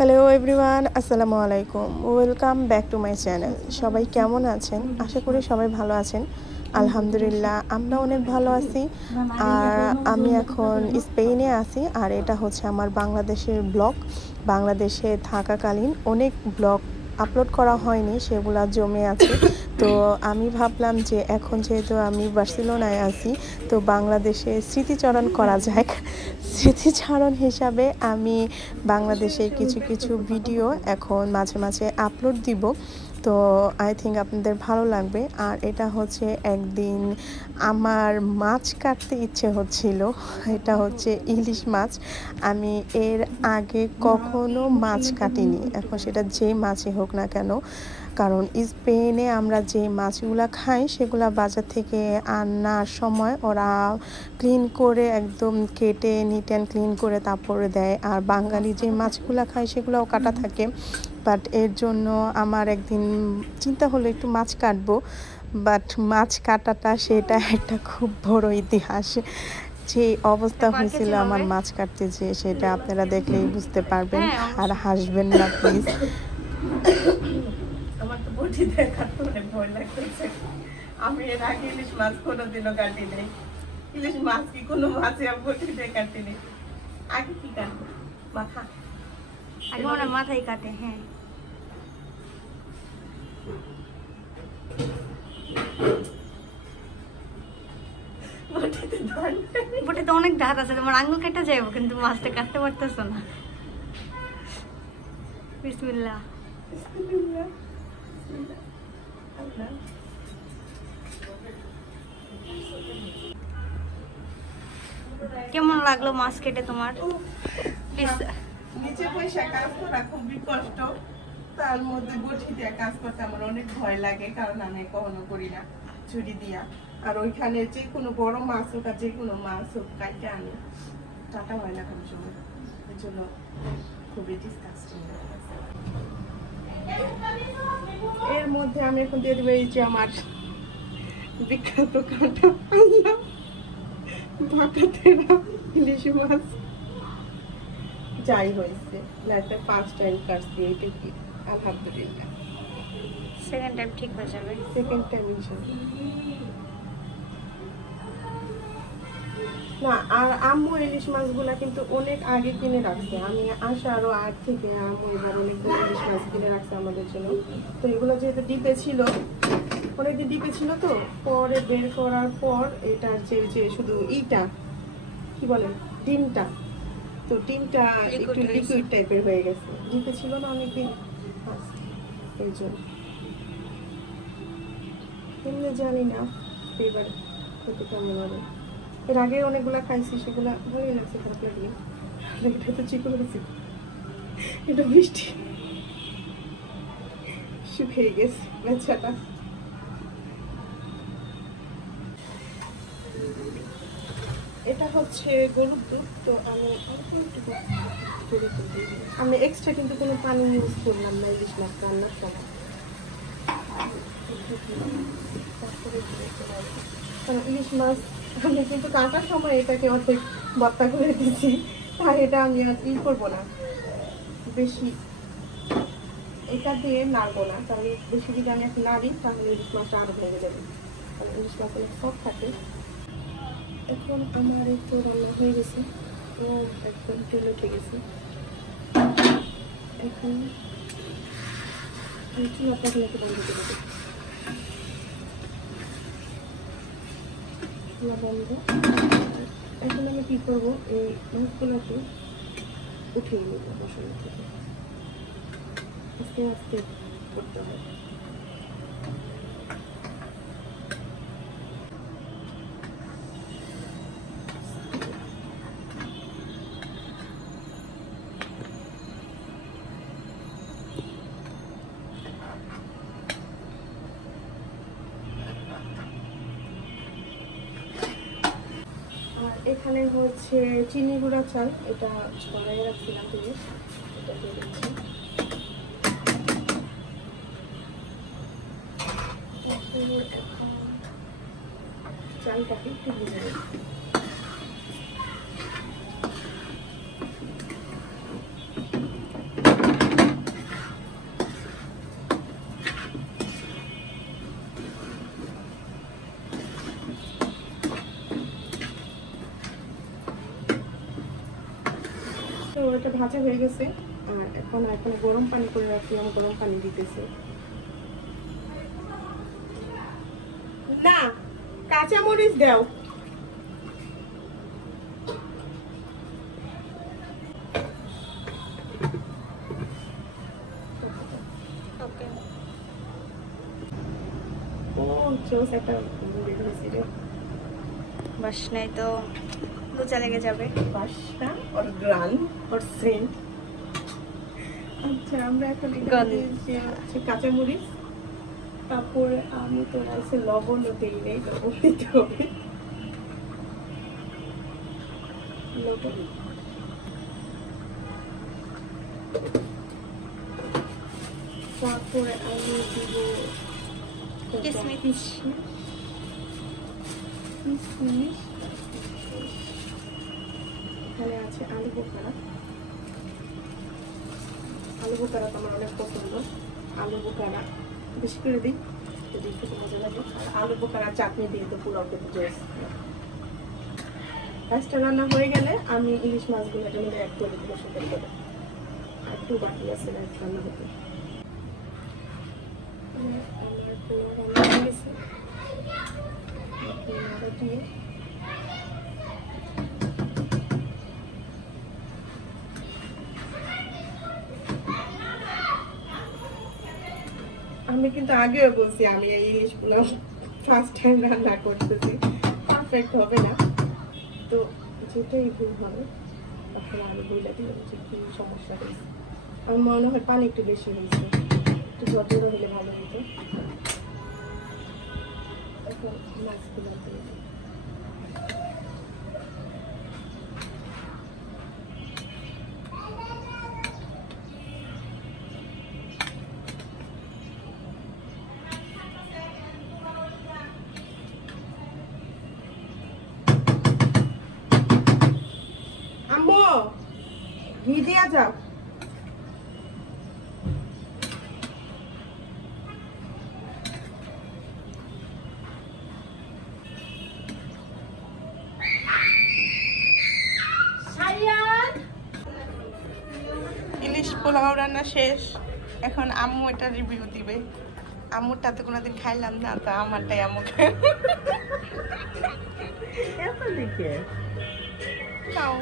Hello everyone, আসসালামু আলাইকুম। Welcome back to my channel. সবাই কেমন আছেন? আশা করি সবাই ভালো আছেন। আলহামদুলিল্লাহ, আমরা অনেক ভালো আছি। আর আমি এখন স্পেনে আছি, আর এটা হচ্ছে আমার বাংলাদেশের ব্লগ। বাংলাদেশে থাকাকালীন অনেক ব্লগ আপলোড করা হয়নি, সেগুলো জমে আছে। তো আমি ভাবলাম যে এখন যেহেতু আমি বার্সেলোনায় আছি, তো বাংলাদেশে স্মৃতিচারণ করা যাক। স্মৃতিচারণ হিসাবে আমি বাংলাদেশের কিছু কিছু ভিডিও এখন মাঝে মাঝে আপলোড দিব। তো আই থিঙ্ক আপনাদের ভালো লাগবে। আর এটা হচ্ছে একদিন আমার মাছ কাটতে ইচ্ছে হচ্ছিল। এটা হচ্ছে ইলিশ মাছ। আমি এর আগে কখনো মাছ কাটিনি, এখন সেটা যে মাছই হোক না কেন। কারণ স্পেনে আমরা যে মাছগুলো খাই সেগুলো বাজার থেকে আনার সময় ওরা ক্লিন করে একদম কেটে নিট অ্যান্ড ক্লিন করে তারপরে দেয়। আর বাঙালি যে মাছগুলো খায় সেগুলোও কাটা থাকে। বাট এর জন্য আমার একদিন চিন্তা হলো একটু মাছ কাটবো। বাট মাছ কাটাটা সেটা একটা খুব বড় ইতিহাস। যে অবস্থা হয়েছিল আমার মাছ কাটতে, যে সেটা আপনারা দেখলেই বুঝতে পারবেন। আর হাসবেন না প্লিজ। আমার তো বটি দেখাতে ভয় লাগতেছে। আমি এর আগে ইলিশ মাছ কোনোদিনও কাটি নাই। ইলিশ মাছ কি কোনো মাছে বটি দিয়ে কাটি নেই। আগে কি কাটবো? মাথা আগে ওরা মাথায় কাটে। হ্যাঁ, বটিতে অনেক দাঁত আছে, তোমার আঙুল কেটে যাইব, কিন্তু মাছটা কাটতে পারতেছো না। বিসমিল্লাহ। কেমন লাগলো মাছ কেটে তোমার? নিচে পয়সা কাজ করা খুবই কষ্ট। তার মধ্যে বটি দিয়ে কাজ করতে আমার অনেক ভয় লাগে, কারণ আমি কখনো করি না ছুরি দিয়া। আর ওইখানে যে কোনো বড় মাছ হোক আর যে কোনো মাছ হোক কাটতে আনি, কাটা হয় না কোনো সময়। এর জন্য খুবই ডিসকাস্টিং। এর মধ্যে আমি এখন দিয়ে দেবো এই যে আমার বিখ্যাত কাঁটা আনলাম, বাঁকাতেরা ইলিশ মাছ। যাই হয়েছে, লাইফে ফার্স্ট টাইম কাটছি, এইটুকুই। আলহামদুলিল্লাহ, সেকেন্ড টাইম ঠিক হয়ে যাবে। সেকেন্ড টাইম ইনশাআল্লাহ। না, আর আম্মু ইলিশ মাছগুলা কিন্তু অনেক আগে কিনে রাখছে। আমি আসারও আগ থেকে আম্মু এবার অনেকগুলো ইলিশ মাছ কিনে রাখছে আমাদের জন্য। তো এগুলো যেহেতু ডিপে ছিল, অনেকদিন ডিপে ছিল, তো পরে বের করার পর এটার যে শুধু ইটা কি বলে ডিমটা, তো ডিমটা একটু লিকুইড টাইপের হয়ে গেছে। ডিপে ছিল না অনেকদিন, এই জন্য। এমনি জানি না এবার খেতে কেমন হবে। এর আগে অনেকগুলা খাইছি, সেগুলা ভালোই লাগছে, খারাপ লাগবে। এটা তো চিকন হয়েছে, এটা বৃষ্টি শুকিয়ে গেছে বেচাটা। এটা হচ্ছে গরুর দুধ। তো আমি এক্সট্রা কিন্তু কোনো পানি ইউজ করলাম না ইলিশ মাছ রান্নার সময়। কারণ ইলিশ মাছ আমি কিন্তু কাটার সময় এটাকে অর্ধেক ভর্তা করে দিচ্ছি, তাই এটা আমি আর ই করবো না, বেশি এটা দিয়ে নাড়বো না। কারণ বেশি যদি আমি এখন নাড়ি তাহলে ইলিশ মাছটা আরো ভেঙে যাবে, কারণ ইলিশ মাছ অনেক সফট থাকে। এখন আমার একটু রান্না হয়ে গেছে, ও একদম তেল উঠে গেছে। এখন চুলাটা একটু বন্ধ করে দেবো, চুলা বন্ধ। এখন আমি কি করবো, এই মাছগুলোকে উঠিয়ে নেবো মশলা থেকে, আস্তে আস্তে করতে হবে। এখানে হচ্ছে চিনি গুঁড়া চাল, এটা বানাই রাখছিলাম থেকে, এটা দিয়ে দিচ্ছি। চালটাকে একটু ভেজে দিচ্ছি। এটা ভাজা হয়ে গেছে। আর এখন গরম পানি করে রাখলাম, গরম পানি দিতেছে। না, কাঁচামরিচ দাও। ওকে ও চোস একটা বের হয়েছে রে। বাস নাই তো লুচা লেগে যাবে। বাসনা ওর গ্রান ওর সেন্ট। আচ্ছা আমরা এখন হচ্ছে কাঁচামরিচ, তারপরে আমি তো আছে লবণও দিই নেই, লবণ দিতে হবে। লবণ, তারপরে আমি দিব কিশমিশ। এখানে আছে আলু বোখারা। আলু বোখারা তো আমার অনেক পছন্দ। আলু বোখারা বেশি করে দিই, যদি খেতে মজা লাগে। আর আলু বোখারা চাটনি দিয়ে তো পুরো খেতে জোস। রাইসটা রান্না হয়ে গেলে আমি ইলিশ মাছগুলো এটার মধ্যে অ্যাড করে দিব সুন্দর করে। আর একটু বাকি আছে রাইস রান্না হতে। আমার পুরো রান্না হয়ে গেছে। দিয়ে আমি কিন্তু আগেও বলছি আমি এই ইলিশ পোলাও ফার্স্ট টাইম রান্না করতেছি, পারফেক্ট হবে না, তো যেটাই ভুল হবে তখন আমি বলে দিলাম যে কি সমস্যা হয়েছে। আমার মনে হয় পানি একটু বেশি হয়েছে, একটু ঝরঝরে হলে ভালো হতো। এখন মাছগুলো দিয়ে দিই। ঘি দিয়া যাও। ইলিশ পোলাও রান্না শেষ, এখন আম্মু এটা রিভিউ দিবে। আম্মুরটা তো কোনোদিন খাইলাম না, তো আমারটাই আম্মু খায়। খাও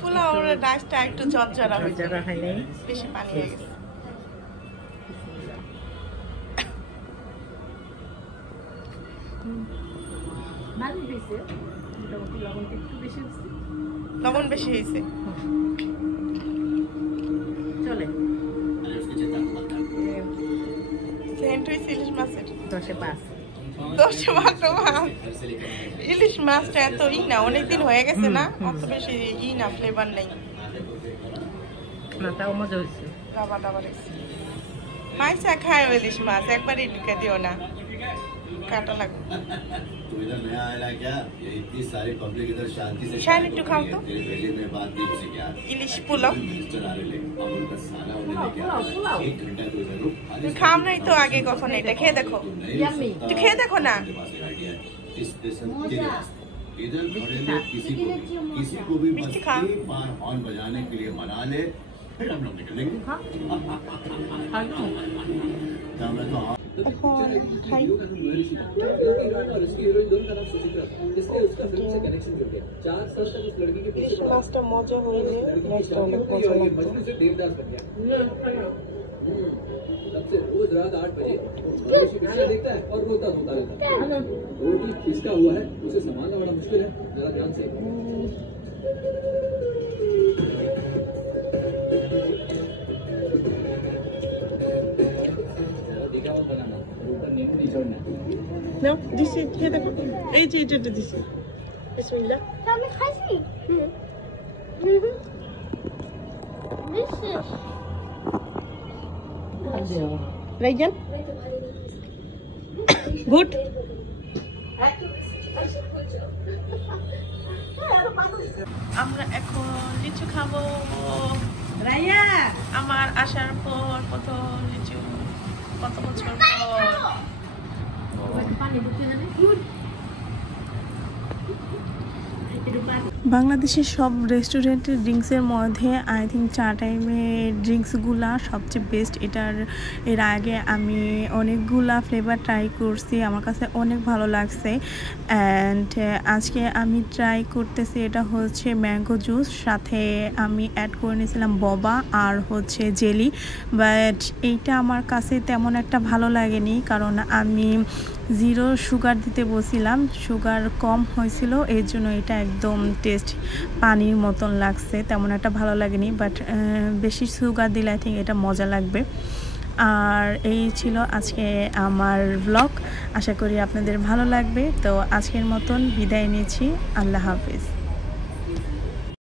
পোলাওর রাইসটা একটু ঝরঝরা হয়েছে, বেশি পানি হয়ে গেছে। লবণ বেশি হয়েছে, চলে। সেন্ট হয়েছে ইলিশ মাছের 10-5। ইলিশ মাছটা এত না, অনেকদিন হয়ে গেছে না, অত বেশি না, ফ্লেভার নেই। তাও মজা হয়েছে, রাবার রাবার মাইসা খায় ইলিশ মাছ, একবারই ঢুকে দিও না, কাটা লাগবে। শাইন একটু খাও তো ইলিশ পোলাও। খাম নাই তো আগে কখন, এটা খেয়ে দেখো, একটু খেয়ে দেখো না। मिष्टी खा। हॉर्न बजाने के लिए मना ले, फिर हम लोग निकलेंगे। মাছটা মজা হইলে মাছটা অনেক মজা লাগতো। सबसे रोज रात 8 बजे पिक्चर देखता है और रोता रहता है। रोटी खिसका हुआ है, उसे संभालना बड़ा मुश्किल है, जरा ध्यान से। देखा हुआ बनाना, ऊपर नींबू नहीं छोड़ना। ना दिसे ये देखो, এই যে এটা দিছি। বিসমিল্লাহ। আমি খাইছি। Delicious. Raijan? Good? আমরা এখন লিচু খাবো। রাইয়া আমার আসার পর কত লিচু, কত বছর পর। বাংলাদেশের সব রেস্টুরেন্টের ড্রিঙ্কসের মধ্যে আই থিঙ্ক চা টাইমের ড্রিঙ্কসগুলা সবচেয়ে বেস্ট। এর আগে আমি অনেকগুলা ফ্লেভার ট্রাই করছি, আমার কাছে অনেক ভালো লাগছে। অ্যান্ড আজকে আমি ট্রাই করতেছি, এটা হচ্ছে ম্যাঙ্গো জুস, সাথে আমি অ্যাড করে নিয়েছিলাম ববা আর হচ্ছে জেলি। বাট এইটা আমার কাছে তেমন একটা ভালো লাগেনি, কারণ আমি 0 সুগার দিতে বলছিলাম, সুগার কম হয়েছিল, এর জন্য এটা একদম টেস্ট পানির মতন লাগছে, তেমন একটা ভালো লাগেনি। বাট বেশি সুগার দিলে আই থিঙ্ক এটা মজা লাগবে। আর এই ছিল আজকে আমার ব্লগ, আশা করি আপনাদের ভালো লাগবে। তো আজকের মতন বিদায় নিচ্ছি, আল্লাহ হাফেজ।